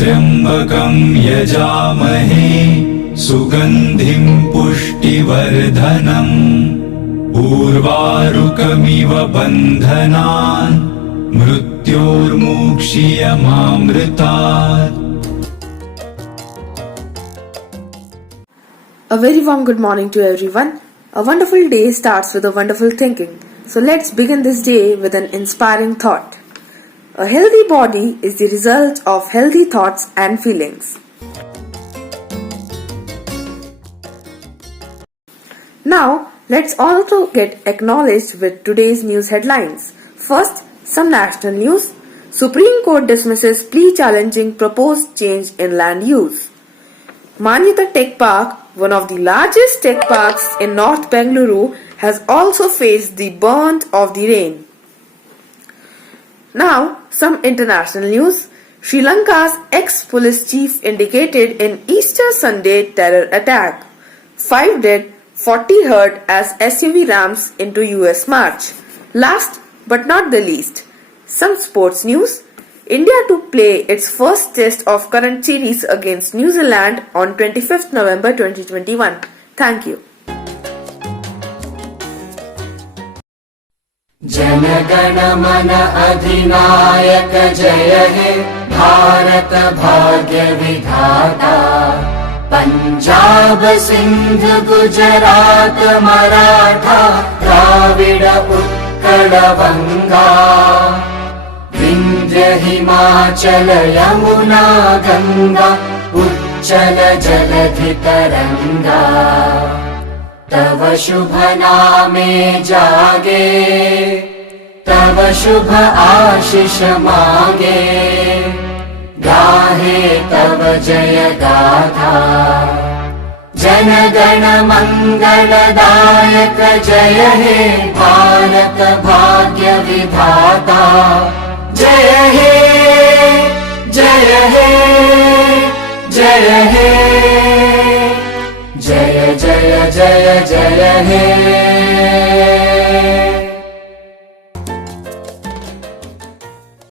त्र्यम्बकं यजामहे सुगन्धिं पुष्टिवर्धनम् उर्वारुकमिव बन्धनान् मृत्योर्मुक्षीयमामृतात्. A very warm good morning to everyone. A wonderful day starts with a wonderful thinking. So let's begin this day with an inspiring thought. A healthy body is the result of healthy thoughts and feelings. Now, let's also get acknowledged with today's news headlines. First, some national news. Supreme Court dismisses plea challenging proposed change in land use. Manyata Tech Park, one of the largest tech parks in North Bengaluru, has also faced the brunt of the rain. Now, some international news. Sri Lanka's ex-police chief indicated in Easter Sunday terror attack. 5 dead, 40 hurt as SUV rams into US march. Last but not the least, some sports news. India to play its first test of current series against New Zealand on 25th November 2021. Thank you. जनगण मन अधिनायक जय हे भारत भाग्य विधाता पंजाब सिंध गुजरात मराठा द्राविड उत्कल बंगा विंध्य हिमाचल यमुना गंगा उच्चल जलधि तरंगा तव शुभ नामे जागे तव शुभ आशीष मांगे गाहे तव जय गाथा जन गण मंगलदायक जय हे भारत भाग्य विधाता जय हे जय हे जय हे जय जय जय जय हे।